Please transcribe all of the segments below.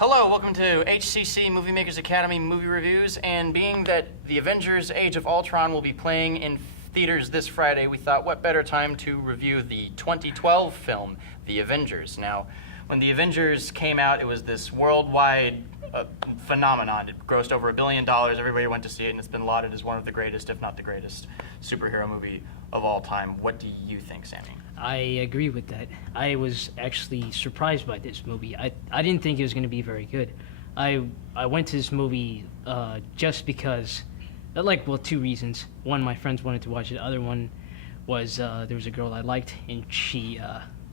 Hello, welcome to HCC MovieMakers Academy movie reviews, and being that the Avengers Age of Ultron will be playing in theaters this Friday, we thought what better time to review the 2012 film, The Avengers. Now, when The Avengers came out, it was this worldwide phenomenon. It grossed over $1 billion, everybody went to see it, and it's been lauded as one of the greatest, if not the greatest, superhero movie of all time. What do you think, Sami? I agree with that. I was actually surprised by this movie. I didn't think it was going to be very good. I went to this movie just because, two reasons. One, my friends wanted to watch it. The other one was there was a girl I liked, and she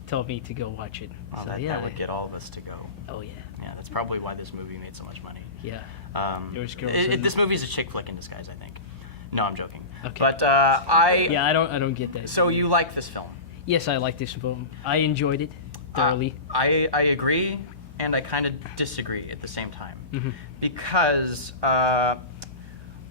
told me to go watch it. Oh, so, that would get all of us to go. Oh, yeah. Yeah, that's probably why this movie made so much money. Yeah. There was girls this movie is a chick flick in disguise, I think. No, I'm joking. Okay. But Yeah, I don't get that. So you like this film? Yes, I like this film. I enjoyed it thoroughly. I agree, and I kind of disagree at the same time. Mm-hmm. Because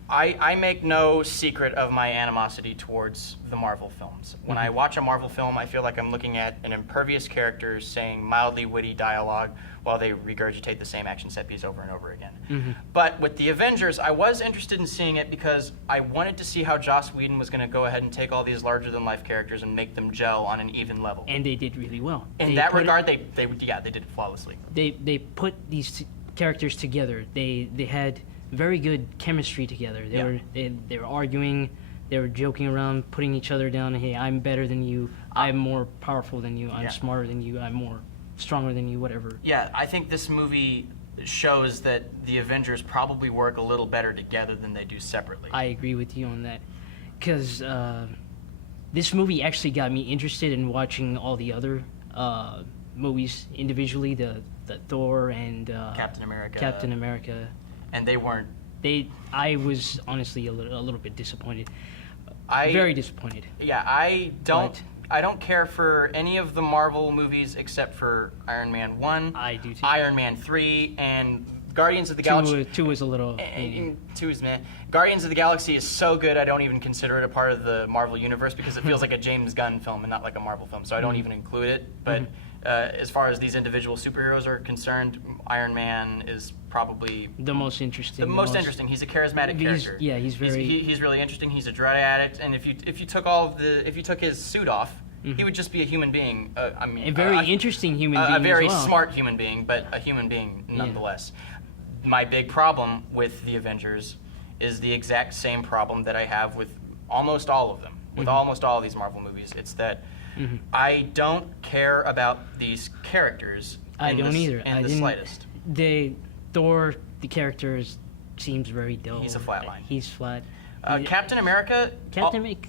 I make no secret of my animosity towards the Marvel films. When I watch a Marvel film, I feel like I'm looking at an impervious character saying mildly witty dialogue while they regurgitate the same action set piece over and over again. Mm-hmm. But with The Avengers, I was interested in seeing it because I wanted to see how Joss Whedon was going to go ahead and take all these larger-than-life characters and make them gel on an even level. And they did really well. In that regard, they did it flawlessly. They put these characters together. They had very good chemistry together. They were arguing, they were joking around, putting each other down. Hey, I'm better than you. I'm more powerful than you. I'm smarter than you. I'm more stronger than you. Whatever. Yeah, I think this movie shows that the Avengers probably work a little better together than they do separately. I agree with you on that, because this movie actually got me interested in watching all the other movies individually. The Thor and Captain America. Captain America. And they weren't. I was honestly a little bit disappointed. Very disappointed. Yeah, I don't care for any of the Marvel movies except for Iron Man 1. I do too. Iron Man 3 and Guardians of the Galaxy. 2 is a little. 2 is meh. Guardians of the Galaxy is so good I don't even consider it a part of the Marvel universe because it feels like a James Gunn film and not like a Marvel film, so I don't even include it. But as far as these individual superheroes are concerned, Iron Man is probably the most interesting. The most interesting. He's a charismatic character. Yeah, he's very. He's really interesting. He's a drug addict, and if you took his suit off, he would just be a human being. A very interesting human being. A very as well. smart human being, but a human being nonetheless. My big problem with the Avengers is the exact same problem that I have with almost all of them, with almost all of these Marvel movies. It's that I don't care about these characters. I don't either. In the slightest. Thor, the character seems very dull. He's a flatline. He's flat. Captain America.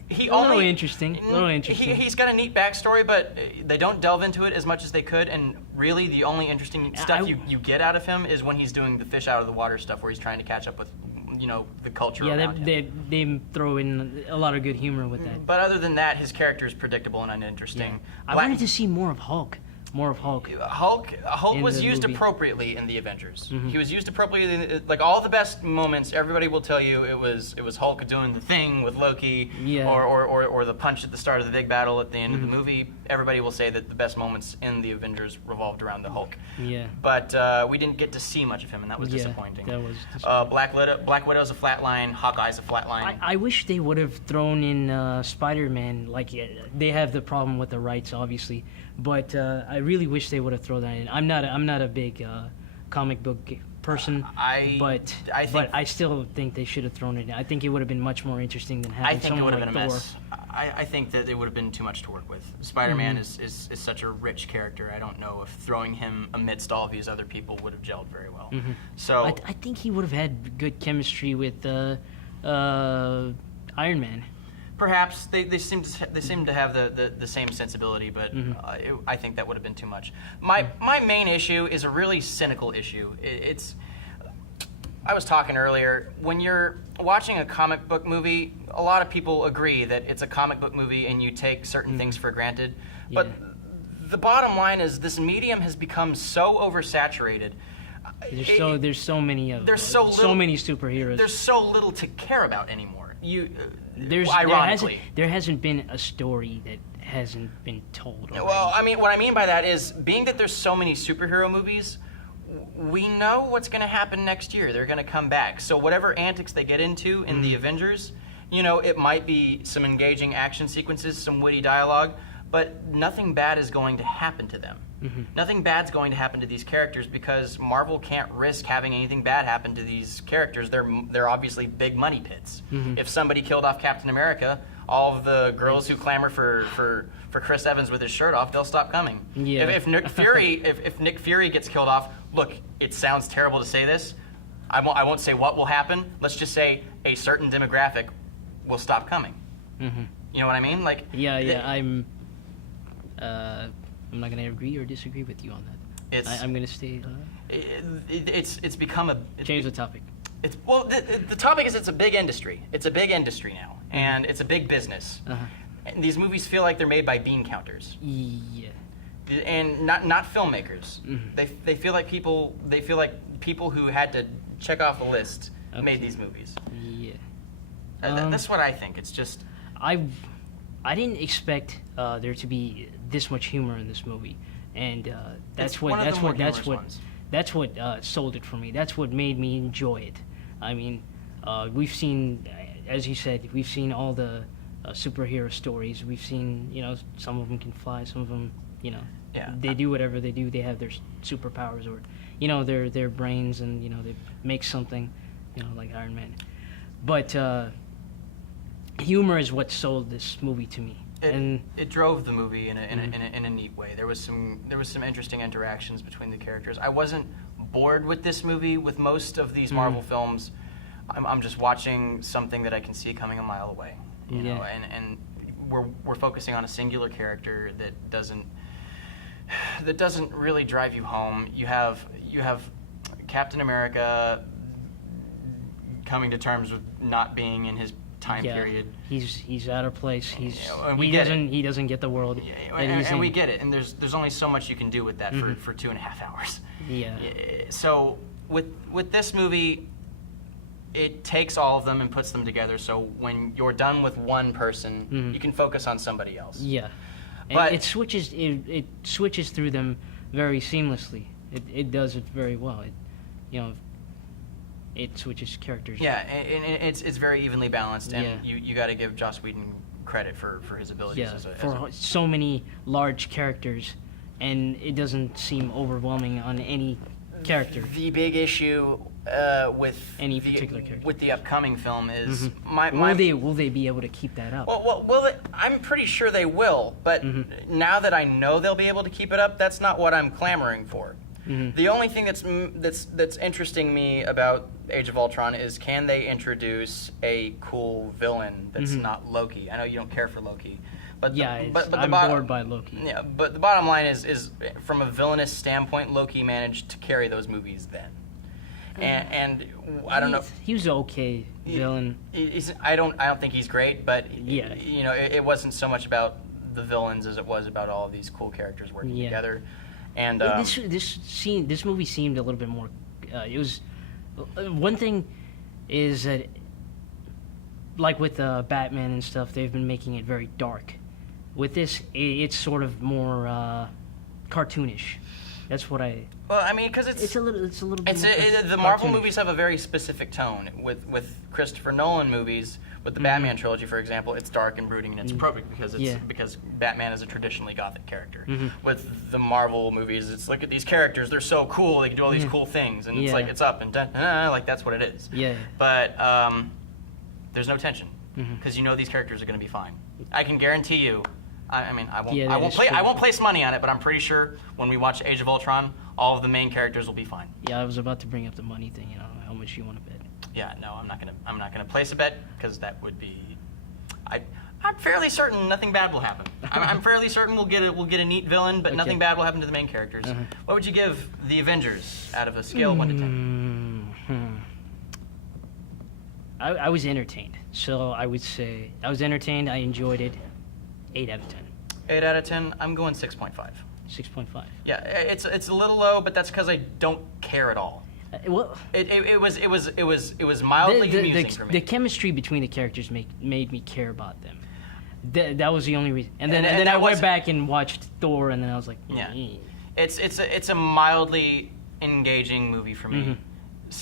He only interesting. He's got a neat backstory, but they don't delve into it as much as they could. And really, the only interesting stuff you get out of him is when he's doing the fish out of the water stuff, where he's trying to catch up with, the culture. Yeah, around him. they throw in a lot of good humor with that. But other than that, his character is predictable and uninteresting. Yeah. I wanted to see more of Hulk. Hulk was used appropriately in the Avengers. He was used appropriately. Like all the best moments, everybody will tell you it was Hulk doing the thing with Loki, or the punch at the start of the big battle at the end of the movie. Everybody will say that the best moments in the Avengers revolved around the Hulk. Yeah. But we didn't get to see much of him, and that was disappointing. That was disappointing. Black Widow's a flatline. Hawkeye's a flatline. I wish they would have thrown in Spider-Man. They have the problem with the rights, obviously. But I really wish they would have thrown that in. I'm not a big comic book person, but I still think they should have thrown it in. I think it would have been much more interesting than having someone like Thor. I think it would have been a mess. I think that it would have been too much to work with. Spider-Man is such a rich character. I don't know if throwing him amidst all of these other people would have gelled very well. So I think he would have had good chemistry with Iron Man. Perhaps they seem to have the same sensibility, but I think that would have been too much. My main issue is a really cynical issue. I was talking earlier, when you're watching a comic book movie, a lot of people agree that it's a comic book movie and you take certain things for granted. Yeah. But the bottom line is this medium has become so oversaturated. There's so many superheroes. There's so little to care about anymore. Ironically, there hasn't been a story that hasn't been told already. Well, I mean, what I mean by that is, being that there's so many superhero movies, we know what's going to happen next year. They're going to come back. So whatever antics they get into in the Avengers, you know, it might be some engaging action sequences, some witty dialogue, but nothing bad is going to happen to them. Nothing bad's going to happen to these characters because Marvel can't risk having anything bad happen to these characters. They're obviously big money pits. If somebody killed off Captain America, all of the girls who clamor for Chris Evans with his shirt off, they'll stop coming. Yeah. If Nick Fury if Nick Fury gets killed off, look, it sounds terrible to say this. I won't say what will happen. Let's just say a certain demographic will stop coming. You know what I mean? Like I'm not going to agree or disagree with you on that. I'm going to stay. It's become a Change the topic. The topic is it's a big industry. It's a big industry now, and it's a big business. And these movies feel like they're made by bean counters. Yeah. And not filmmakers. They feel like people who had to check off a list made these movies. Yeah. That's what I think. It's just I didn't expect there to be this much humor in this movie, and that's what sold it for me. That's what made me enjoy it. I mean, we've seen, as you said, we've seen all the superhero stories. We've seen, you know, some of them can fly, some of them, you know, they do whatever they do. They have their superpowers, or, you know, their brains, and, you know, they make something, you know, like Iron Man. But humor is what sold this movie to me. It drove the movie in a neat way. There was some interesting interactions between the characters. I wasn't bored with this movie. With most of these Marvel films, I'm just watching something that I can see coming a mile away. You know, and we're focusing on a singular character that doesn't really drive you home. You have Captain America coming to terms with not being in his time period. He's out of place. He doesn't get the world. And we get it. And there's only so much you can do with that for 2.5 hours. Yeah. So with this movie, it takes all of them and puts them together. So when you're done with one person, you can focus on somebody else. Yeah. But and it switches through them very seamlessly. It does it very well. It switches characters. Yeah, and it's very evenly balanced, and you got to give Joss Whedon credit for his abilities. For so many large characters, and it doesn't seem overwhelming on any character. The big issue with any particular character with the upcoming film is will they be able to keep that up? Well, I'm pretty sure they will, but now that I know they'll be able to keep it up, that's not what I'm clamoring for. The only thing that's interesting me about Age of Ultron is, can they introduce a cool villain that's not Loki? I know you don't care for Loki, but I'm bored by Loki. Yeah, but the bottom line is from a villainous standpoint, Loki managed to carry those movies then. And I don't know. He was okay villain. I don't think he's great, but you know, it wasn't so much about the villains as it was about all of these cool characters working together. And this movie seemed a little bit more. It was one thing is that, like with Batman and stuff, they've been making it very dark. With this, it's sort of more cartoonish. That's what I. Well, I mean, because it's a little bit. The Marvel movies have a very specific tone. With Christopher Nolan movies, with the Batman trilogy, for example, it's dark and brooding, and it's appropriate because Batman is a traditionally gothic character. With the Marvel movies, it's look at these characters; they're so cool, they can do all these cool things, and it's like it's up and down, like that's what it is. Yeah. But there's no tension because you know these characters are going to be fine. I can guarantee you. I mean, I won't place money on it, but I'm pretty sure when we watch Age of Ultron, all of the main characters will be fine. Yeah, I was about to bring up the money thing. You know, how much you want to bet? Yeah, no, I'm not gonna place a bet because that would be. I'm fairly certain nothing bad will happen. I'm fairly certain we'll get a neat villain, but nothing bad will happen to the main characters. What would you give the Avengers out of a scale of 1 to 10? I was entertained, so I would say I was entertained. I enjoyed it. 8 out of 10. 8 out of 10. I'm going 6.5. 6.5. Yeah, it's a little low, but that's because I don't care at all. Well, it was mildly amusing for me. The chemistry between the characters made me care about them. That was the only reason. And then I went back and watched Thor, and then I was like, yeah. It's a mildly engaging movie for me.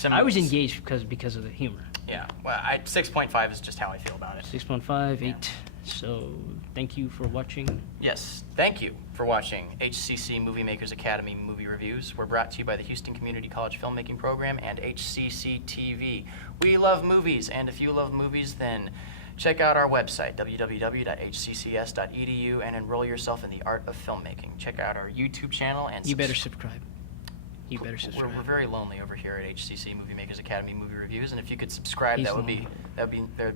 I was engaged because of the humor. Yeah, well, 6.5 is just how I feel about it. 6.5, 8. So thank you for watching. Yes, thank you for watching HCC MovieMakers Academy movie reviews. We're brought to you by the Houston Community College Filmmaking Program and HCC TV. We love movies, and if you love movies, then check out our website, www.hccs.edu, and enroll yourself in the art of filmmaking. Check out our YouTube channel and You better subscribe. You better subscribe. We're very lonely over here at HCC MovieMakers Academy movie reviews, and if you could subscribe, He's that would lonely.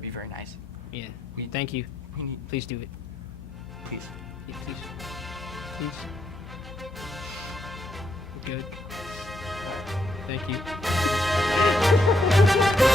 be very nice. Yeah. Thank you. We need, Please do it. please. Yeah, please. Please. Good. Thank you.